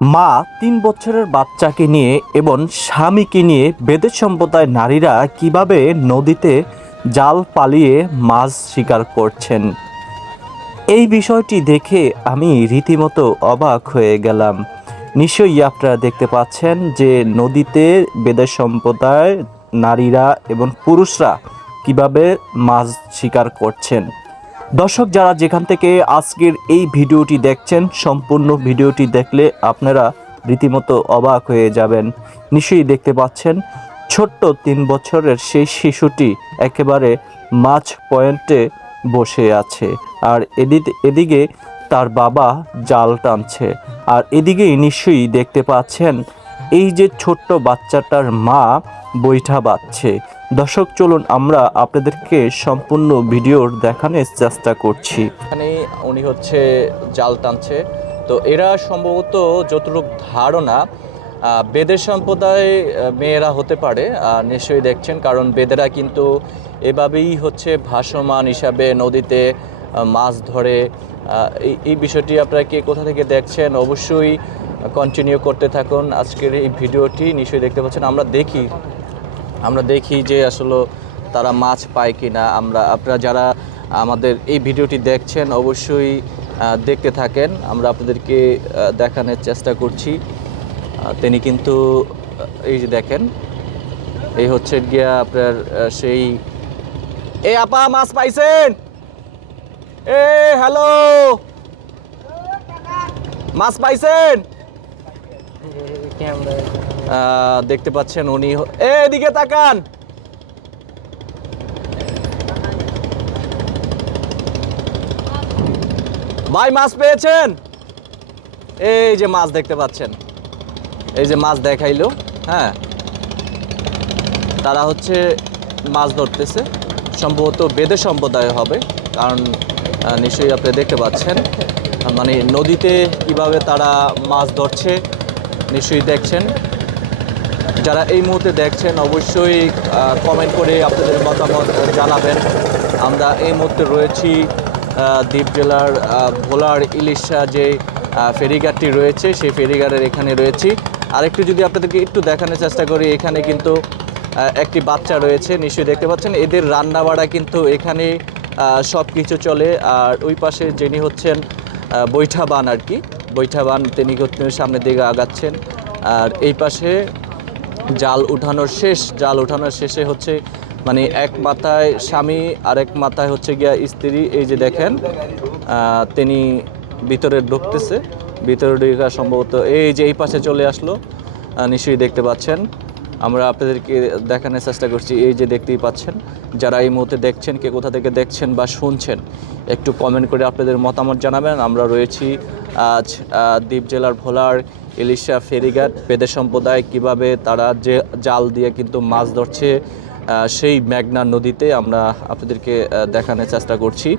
মা তিন বছরের বাচ্চাকে নিয়ে এবং স্বামীকে নিয়ে বেদের সম্প্রদায় নারীরা কীভাবে নদীতে জাল পালিয়ে মাছ শিকার করছেন? এই বিষয়টি দেখে আমি রীতিমতো অবাক হয়ে গেলাম। নিশ্চয়ই আপনারা দেখতে পাচ্ছেন যে নদীতে বেদের সম্প্রদায় নারীরা এবং পুরুষরা কীভাবে মাছ শিকার করছেন। দর্শক, যারা যেখান থেকে আজকের এই ভিডিওটি দেখছেন, সম্পূর্ণ ভিডিওটি দেখলে আপনারা রীতিমতো অবাক হয়ে যাবেন। নিশ্চয়ই দেখতে পাচ্ছেন, ছোট্ট তিন বছরের সেই শিশুটি একেবারে মাছ পয়েন্টে বসে আছে। আর এদিকে এদিকে তার বাবা জাল টানছে। আর এদিকেই নিশ্চয়ই দেখতে পাচ্ছেন, এই যে ছোট্ট বাচ্চাটার মা বৈঠা বাচ্ছে দর্শক, চলুন আমরা আপনাদেরকে সম্পূর্ণ ভিডিওর দেখানোর চেষ্টা করছি। এখানে উনি হচ্ছে জাল টানছে। তো এরা সম্ভবত যতটুকু ধারণা বেদের সম্প্রদায় মেয়েরা হতে পারে নিশ্চয়ই দেখছেন, কারণ বেদেরা কিন্তু এভাবেই হচ্ছে ভাসমান হিসাবে নদীতে মাছ ধরে এই বিষয়টি আপনারা কে কোথা থেকে দেখছেন, অবশ্যই কন্টিনিউ করতে থাকুন। আজকের এই ভিডিওটি নিশ্চয়ই দেখতে পাচ্ছেন। আমরা দেখি আমরা দেখি যে আসলে তারা মাছ পায় কি না আমরা, আপনারা যারা আমাদের এই ভিডিওটি দেখছেন, অবশ্যই দেখতে থাকেন। আমরা আপনাদেরকে দেখানোর চেষ্টা করছি। তিনি কিন্তু এই যে দেখেন, এই হচ্ছে গিয়া আপনার সেই, এ আপা, মাছ পাইছেন? এ, হ্যালো? মাছ পাইছেন? দেখতে পাচ্ছেন উনি এদিকে তাকান। ভাই, মাছ পেয়েছেন? এই যে মাছ দেখতে পাচ্ছেন। এই যে মাছ দেখাইলো হ্যাঁ। তারা হচ্ছে মাছ ধরতেছে। সম্ভবত বেদে সম্প্রদায় হবে, কারণ নিশ্চয়ই আপনি দেখতে পাচ্ছেন। মানে নদীতে কীভাবে তারা মাছ ধরছে নিশ্চয়ই দেখছেন। যারা এই মুহূর্তে দেখছেন, অবশ্যই কমেন্ট করে আপনাদের মতামত জানাবেন। আমরা এই মুহূর্তে রয়েছি দ্বীপ জেলার ভোলার ইলিশা যে ফেরিঘাটটি রয়েছে, সেই ফেরিঘাটের এখানে রয়েছি। আরেকটু যদি আপনাদেরকে একটু দেখানোর চেষ্টা করি, এখানে কিন্তু একটি বাচ্চা রয়েছে, নিশ্চয়ই দেখতে পাচ্ছেন। এদের রান্না বাড়া কিন্তু এখানে সব কিছু চলে। আর ওই পাশে যিনি হচ্ছেন বৈঠাবান আর কি। বৈঠাবান তিনি হচ্ছেন সামনের দিকে আগাচ্ছেন। আর এই পাশে জাল উঠানোর শেষ, জাল উঠানোর শেষে হচ্ছে মানে এক মাথায় স্বামী আর এক মাথায় হচ্ছে গিয়া স্ত্রী। এই যে দেখেন তিনি ভিতরে ঢুকতেছে। ভিতরে ঢুকা সম্ভবত এই যে এই পাশে চলে আসলো নিশ্চয়ই দেখতে পাচ্ছেন। আমরা আপনাদেরকে দেখানোর চেষ্টা করছি। এই যে দেখতেই পাচ্ছেন, যারা এই মুহূর্তে দেখছেন, কে কোথা থেকে দেখছেন বা শুনছেন, একটু কমেন্ট করে আপনাদের মতামত জানাবেন। আমরা রয়েছি আজ দ্বীপ জেলার ভোলার ইলিশা ফেরিঘাট। বেদে সম্প্রদায় কীভাবে তারা যে জাল দিয়ে কিন্তু মাছ ধরছে সেই মেঘনা নদীতে আমরা আপনাদেরকে দেখানোর চেষ্টা করছি।